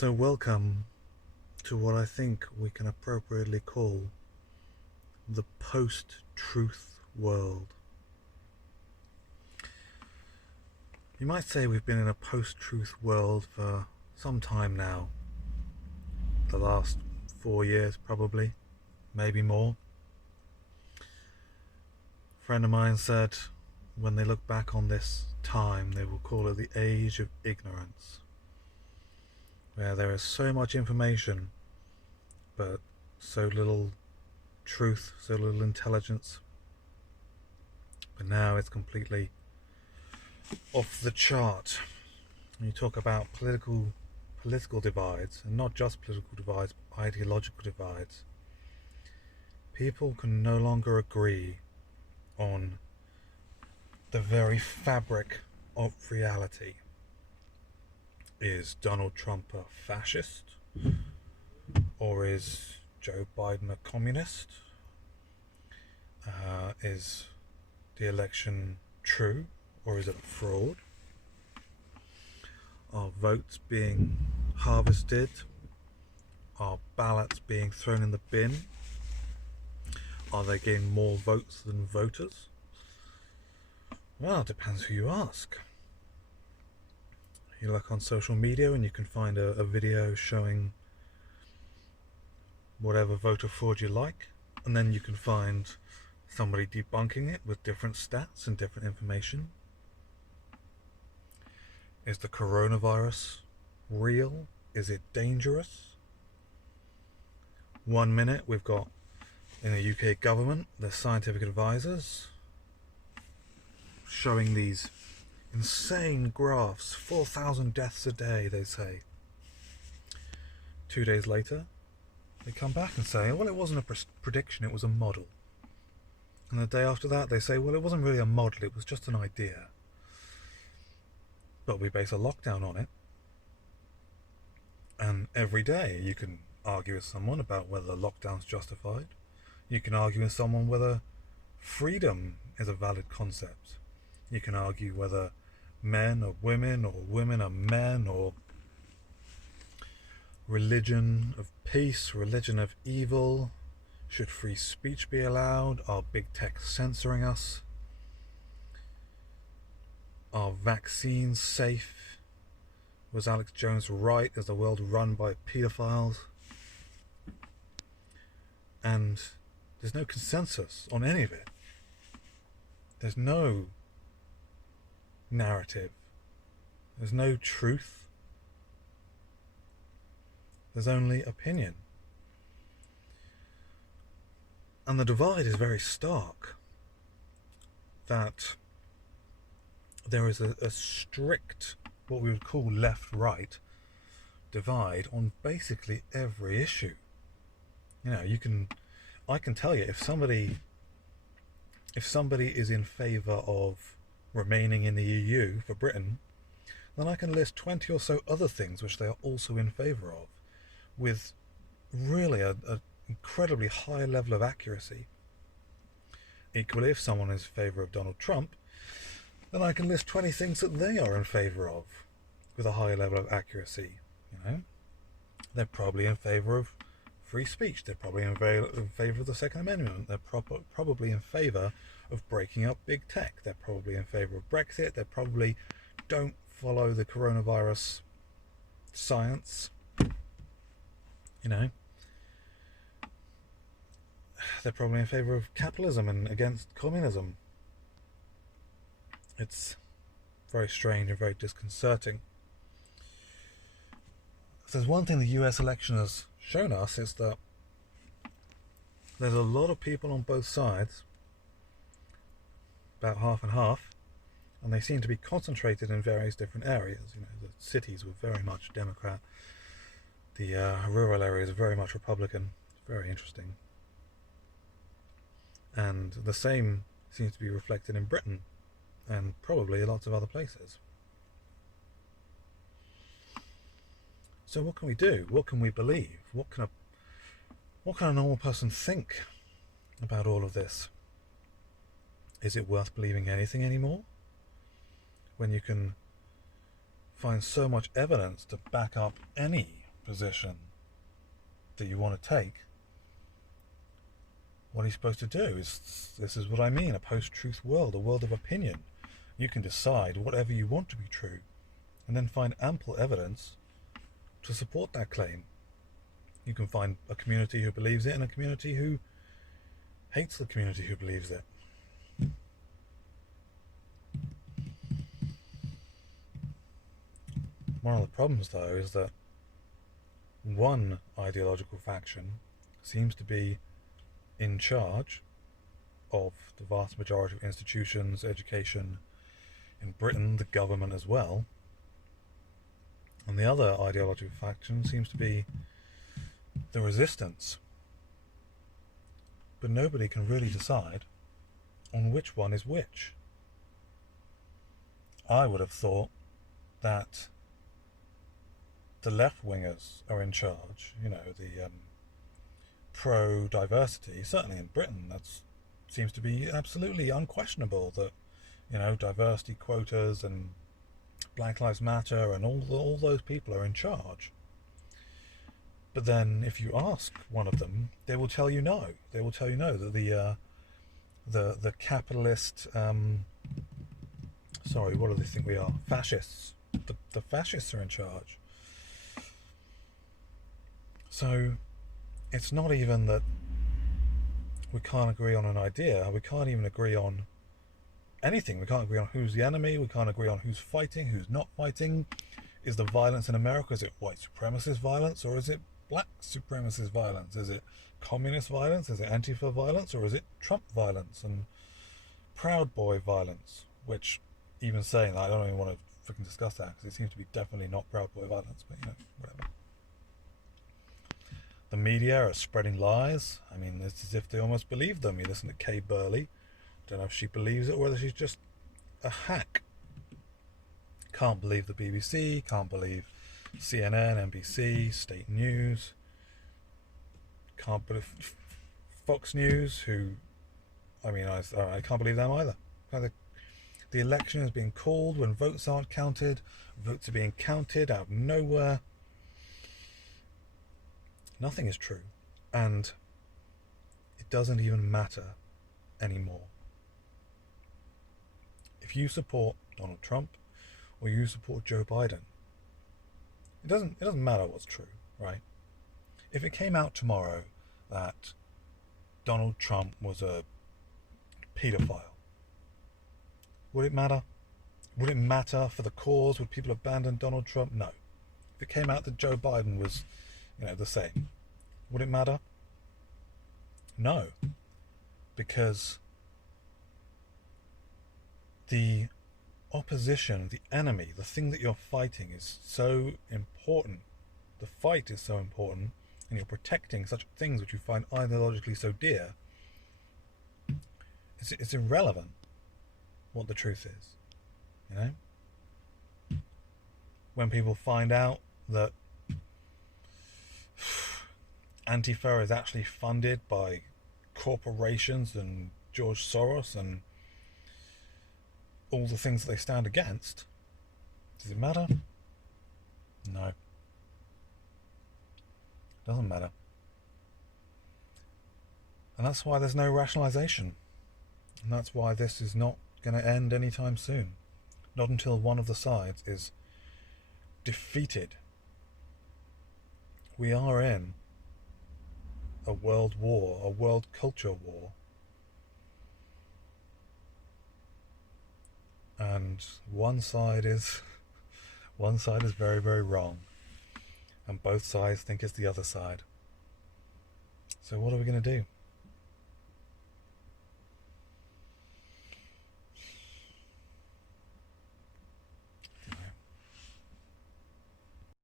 So welcome to what I think we can appropriately call the post-truth world. You might say we've been in a post-truth world for some time now. The last 4 years probably, maybe more. A friend of mine said when they look back on this time they will call it the age of ignorance, where there is so much information but so little truth, so little intelligence. But now it's completely off the chart. When you talk about political divides, and not just political divides, but ideological divides, people can no longer agree on the very fabric of reality. Is Donald Trump a fascist? Or is Joe Biden a communist? Is the election true, or is it a fraud? Are votes being harvested? Are ballots being thrown in the bin? Are they getting more votes than voters? Well, it depends who you ask. You look on social media and you can find a video showing whatever voter fraud you like, and then you can find somebody debunking it with different stats and different information. Is the coronavirus real? Is it dangerous? 1 minute we've got in the UK government, the scientific advisors, showing these insane graphs, 4,000 deaths a day, they say. 2 days later, they come back and say, well, it wasn't a prediction, it was a model. And the day after that, they say, well, it wasn't really a model, it was just an idea. But we base a lockdown on it. And every day you can argue with someone about whether the lockdown's justified. You can argue with someone whether freedom is a valid concept. You can argue whether men are women, or women are men, or religion of peace, religion of evil. Should free speech be allowed? Are big tech censoring us? Are vaccines safe? Was Alex Jones right? Is the world run by paedophiles? And there's no consensus on any of it. There's no narrative. There's no truth. There's only opinion. And the divide is very stark. That there is a strict, what we would call left-right divide on basically every issue. You know, I can tell you if somebody is in favour of remaining in the EU for Britain, then I can list 20 or so other things which they are also in favour of, with really a incredibly high level of accuracy. Equally, if someone is in favour of Donald Trump, then I can list 20 things that they are in favour of with a high level of accuracy. You know, they're probably in favour of free speech. They're probably in favour of the Second Amendment. They're probably in favour of breaking up big tech. They're probably in favour of Brexit. They probably don't follow the coronavirus science. You know, they're probably in favour of capitalism and against communism. It's very strange and very disconcerting. If there's one thing the US election has shown us, is that there's a lot of people on both sides, about half and half, and they seem to be concentrated in various different areas. You know, the cities were very much Democrat, the rural areas are very much Republican. It's very interesting. And the same seems to be reflected in Britain, and probably lots of other places. So what can we do? What can we believe? What can a normal person think about all of this? Is it worth believing anything anymore? When you can find so much evidence to back up any position that you want to take, what are you supposed to do? This is what I mean, a post-truth world, a world of opinion. You can decide whatever you want to be true, and then find ample evidence to support that claim. You can find a community who believes it and a community who hates the community who believes it. One of the problems, though, is that one ideological faction seems to be in charge of the vast majority of institutions, education, in Britain, the government as well, and the other ideological faction seems to be the resistance. But nobody can really decide on which one is which. I would have thought that the left-wingers are in charge, the pro-diversity. Certainly in Britain, that seems to be absolutely unquestionable that, diversity quotas and Black Lives Matter and all those people are in charge. But then if you ask one of them, they will tell you no. They will tell you no, that the capitalist, what do they think we are? Fascists. The fascists are in charge. So it's not even that we can't agree on an idea. We can't even agree on anything. We can't agree on who's the enemy. We can't agree on who's fighting, who's not fighting. Is the violence in America, is it white supremacist violence, or is it black supremacist violence? Is it communist violence? Is it Antifa violence? Or is it Trump violence and Proud Boy violence? Which, even saying that, I don't even want to freaking discuss that, because it seems to be definitely not Proud Boy violence, but whatever. The media are spreading lies. I mean, it's as if they almost believe them. You listen to Kay Burley. Don't know if she believes it or whether she's just a hack. Can't believe the BBC. Can't believe CNN, NBC, State News. Can't believe Fox News, who, I can't believe them either. The election is being called when votes aren't counted. Votes are being counted out of nowhere. Nothing is true, and it doesn't even matter anymore. If you support Donald Trump or you support Joe Biden, it doesn't matter what's true, right? If it came out tomorrow that Donald Trump was a paedophile, would it matter? Would it matter for the cause? Would people abandon Donald Trump? No. If it came out that Joe Biden was the same, would it matter? No, because the opposition, the enemy, the thing that you're fighting is so important. The fight is so important, and you're protecting such things which you find ideologically so dear. It's irrelevant what the truth is, When people find out that Antifa is actually funded by corporations and George Soros and all the things that they stand against, does it matter? No. It doesn't matter. And that's why there's no rationalization. And that's why this is not going to end anytime soon. Not until one of the sides is defeated. We are in a world war, a world culture war. And one side is very, very wrong. And both sides think it's the other side. So what are we going to do?